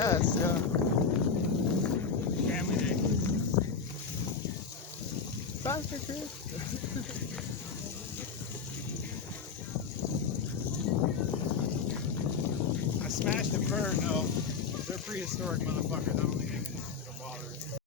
Yes, yeah. Family day. Faster, Chris. I smashed a bird, no. They're prehistoric motherfuckers.